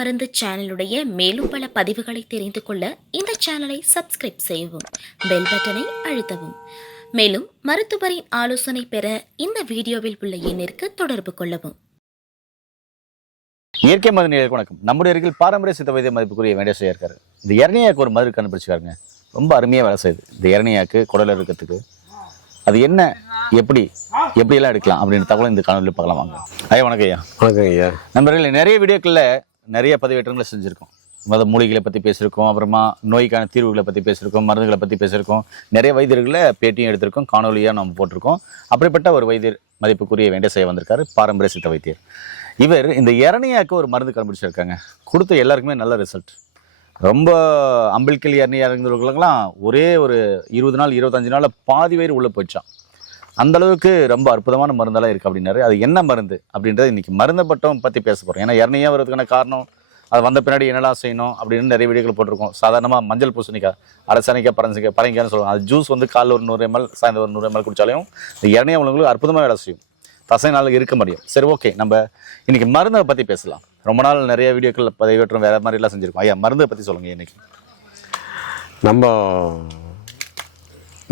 மருந்து சேனலுடைய மேலும் பல பதிவுகளை தெரிந்து கொள்ள இந்த சேனலை சப்ஸ்கிரைப் செய்யவும், பெல் பட்டனை அழுத்தவும். மேலும் மருத்துவரின் ஆலோசனை பெற இந்த வீடியோவில் உள்ள எண்ணிற்கு தொடர்பு கொள்ளவும். இயற்கை மருந்து நேயர்களுக்கு வணக்கம். நம்முடைய அருகில் பாரம்பரிய சித்த வைத்திய மதிப்புக்குரிய வேண்டேஸ்வரியா இருக்காரு. இந்த இரணியாக்கு ஒரு மருந்து கண்டுபிடிச்சிருக்காருங்க. ரொம்ப அருமையாக வேலை செய்யுது. இந்த இரணியாக்கு குடல் இருக்கிறதுக்கு அது என்ன, எப்படியெல்லாம் எடுக்கலாம் அப்படின்னு தகவல் இந்த காணொலியில் பார்க்கலாம். வாங்க ஐயா. வணக்கம் ஐயா. வணக்கம் ஐயா. நம்ம நிறைய வீடியோக்களில் நிறைய பதிவேற்றங்களை செஞ்சுருக்கோம். மூலிகைகளை பற்றி பேசியிருக்கோம், அப்புறமா நோய்க்கான தீர்வுகளை பற்றி பேசியிருக்கோம், மருந்துகளை பற்றி பேசியிருக்கோம், நிறைய வைத்தியர்களை பேட்டியும் எடுத்திருக்கோம், காணொலியாக நம்ம போட்டிருக்கோம். அப்படிப்பட்ட ஒரு வைத்தியர் மதிப்புக்குரிய வேண்டேஸ்வரியா வந்திருக்காரு, பாரம்பரிய சித்த வைத்தியர். இவர் இந்த இரணியாக்கு ஒரு மருந்து கண்டுபிடிச்சிருக்காங்க. கொடுத்த எல்லாருக்குமே நல்ல ரிசல்ட். ரொம்ப அம்பிள்கல் இரணியா இருந்தவர்களுக்கெல்லாம் ஒரே ஒரு 20 நாள் 25 நாளில் பாதி வயிறு உள்ளே போயிடுச்சான். அந்த அளவுக்கு ரொம்ப அற்புதமான மருந்தெல்லாம் இருக்குது அப்படின்னாரு. அது என்ன மருந்து அப்படின்றத இன்றைக்கி மருந்தை பட்டம் பற்றி பேச போகிறோம். ஏன்னா இரணியா வரதுக்கான காரணம், அது வந்த பின்னாடி என்னெல்லாம் செய்யணும் அப்படின்னு நிறைய வீடியோக்கள் போட்டிருக்கோம். சாதாரணமாக மஞ்சள் பூசணிக்காய், அரசணிக்காய், பரங்கிக்காய்னு சொல்லுவாங்க. அது ஜூஸ் காலைல ஒரு 100 ml, சாயந்தரம் ஒரு 100 ml குடித்தாலையும் இந்த இரணியா உள்ளவங்களுக்கு அற்புதமாக வேலை செய்யும். தசை நாளுக்கு இருக்க முடியும். சரி, ஓகே, நம்ம இன்னைக்கு மருந்தை பற்றி பேசலாம். ரொம்ப நாள் நிறைய வீடியோக்கள் பதிவேற்றம் வேறு மாதிரிலாம் செஞ்சுருக்கோம். ஐயா, மருந்தை பற்றி சொல்லுங்கள். இன்னைக்கு நம்ம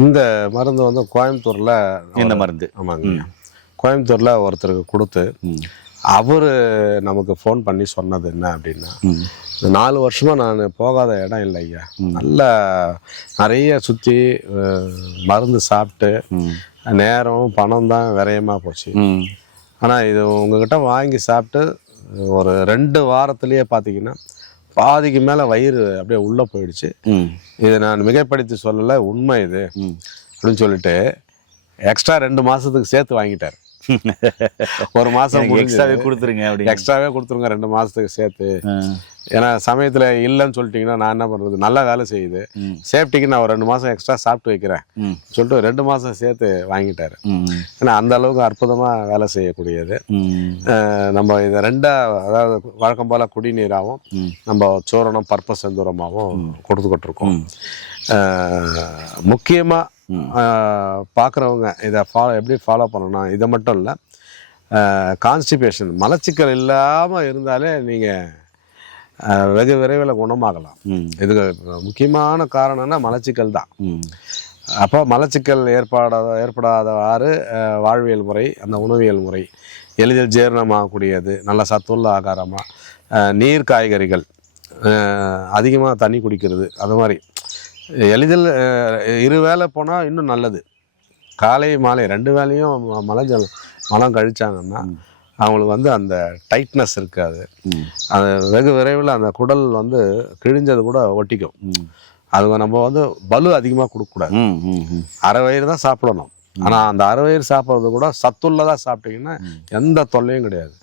இந்த மருந்து கோயம்புத்தூரில் இந்த மருந்து. ஆமாங்க. கோயம்புத்தூரில் ஒருத்தருக்கு கொடுத்து அவர் நமக்கு ஃபோன் பண்ணி சொன்னது என்ன அப்படின்னா, இந்த 4 வருஷமாக நான் போகாத இடம் இல்லை ஐயா. நல்லா நிறைய சுற்றி மருந்து சாப்பிட்டு நேரம் பணம் தான் விரயமாக போச்சு. ஆனால் இது உங்ககிட்ட வாங்கி சாப்பிட்டு ஒரு 2 வாரத்திலேயே பார்த்தீங்கன்னா பாதிக்கு மேலே வயிறு அப்படியே உள்ளே போயிடுச்சு. இதை நான் மிகைப்படுத்தி சொல்லலை, உண்மை இது அப்படின்னு சொல்லிட்டு எக்ஸ்ட்ரா 2 மாதத்துக்கு சேர்த்து வாங்கிட்டார். 1 மாதம் எக்ஸ்ட்ராவே கொடுத்துருங்க, எக்ஸ்ட்ராவே கொடுத்துருங்க 2 மாதத்துக்கு சேர்த்து. ஏன்னா சமயத்தில் இல்லைன்னு சொல்லிட்டிங்கன்னா நான் என்ன பண்ணுறது, நல்லா வேலை செய்யுது, சேஃப்டிக்கு நான் ஒரு 2 மாதம் எக்ஸ்ட்ரா சாப்பிட்டு வைக்கிறேன் சொல்லிட்டு 2 மாதம் சேர்த்து வாங்கிட்டார். ஏன்னா அந்த அளவுக்கு அற்புதமாக வேலை செய்யக்கூடியது. நம்ம இதை 2 அதாவது வழக்கம் போல் குடிநீராகவும் நம்ம சூரணம் பற்ப செந்தூரமாகவும் கொடுத்துக்கிட்டு இருக்கோம். முக்கியமாக பார்க்குறவங்க இதை எப்படி ஃபாலோ பண்ணணும், இதை மட்டும் இல்லை, கான்ஸ்டிபேஷன் மலச்சிக்கல் இல்லாமல் இருந்தாலே நீங்கள் வெகு விரைவில் குணமாகலாம். இதுக்கு முக்கியமான காரணம்னா மலச்சிக்கல் தான். அப்போ மலச்சிக்கல் ஏற்படாதவாறு வாழ்வியல் முறை, அந்த உணவியல் முறை எளிதில் ஜீரணமாகக்கூடியது, நல்ல சத்துள்ள ஆகாரமாக, நீர் காய்கறிகள், அதிகமாக தண்ணி குடிக்கிறது, அது மாதிரி எளிதில் 2 வேளை போனால் இன்னும் நல்லது. காலை மாலை 2 வேளையும் மலம் கழிச்சாங்கன்னா அவங்களுக்கு அந்த டைட்னஸ் இருக்காது. அது வெகு விரைவில் அந்த குடல் கிழிஞ்சது கூட ஒட்டிக்கும். அது நம்ம பலு அதிகமாக கொடுக்கக்கூடாது. அரை வயிறு தான் சாப்பிடணும். ஆனால் அந்த அரை வயிறு சாப்பிட்றது கூட சத்துள்ளதாக சாப்பிட்டீங்கன்னா எந்த தொல்லையும் கிடையாது.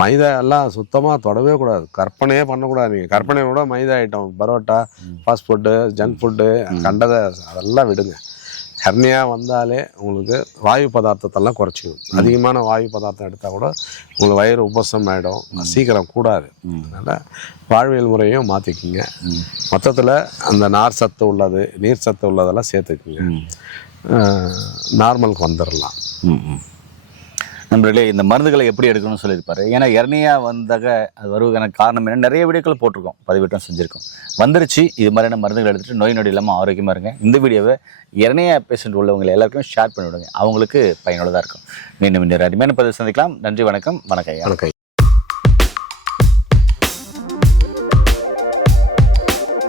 மைதா எல்லாம் சுத்தமாக தொடவே கூடாது, கற்பனையே பண்ணக்கூடாது. நீங்கள் கற்பனை கூட maida item, parotta, fast food, junk food, கண்டதை அதெல்லாம் விடுங்க. ஹெர்னியா வந்தாலே உங்களுக்கு வாயு பதார்த்தத்தெல்லாம் குறைச்சிக்கும். அதிகமான வாயு பதார்த்தம் எடுத்தால் கூட உங்களுக்கு வயிறு உபசம் ஆகிடும், சீக்கிரம் கூடாது. அதனால் வாழ்வியல் முறையும் மாற்றிக்குங்க. மொத்தத்தில் அந்த நார் சத்து உள்ளது, நீர் சத்து உள்ளதெல்லாம் சேர்த்துக்குங்க, நார்மலுக்கு வந்துடலாம். நண்பர்களே, இந்த மருந்துகளை எப்படி எடுக்கணும்னு சொல்லியிருப்பாரு. ஏன்னா இரணியா வந்தாக அது வருவதற்கான காரணம் என்ன, நிறைய வீடியோக்கள் போட்டிருக்கோம், பதிவிட்டம் செஞ்சுருக்கோம். வந்துருச்சு. இது மாதிரியான மருந்துகள் எடுத்துகிட்டு நோய் நொடி இல்லாமல் ஆரோக்கியமாக இருங்க. இந்த வீடியோவை இரணியா பேஷண்ட் உள்ளவங்களை எல்லாருக்குமே ஷேர் பண்ணி விடுங்க, அவங்களுக்கு பயனுள்ளதாக இருக்கும். மீண்டும் இன்னொரு அருமையான பதிவு சந்திக்கலாம். நன்றி, வணக்கம். வணக்கம்.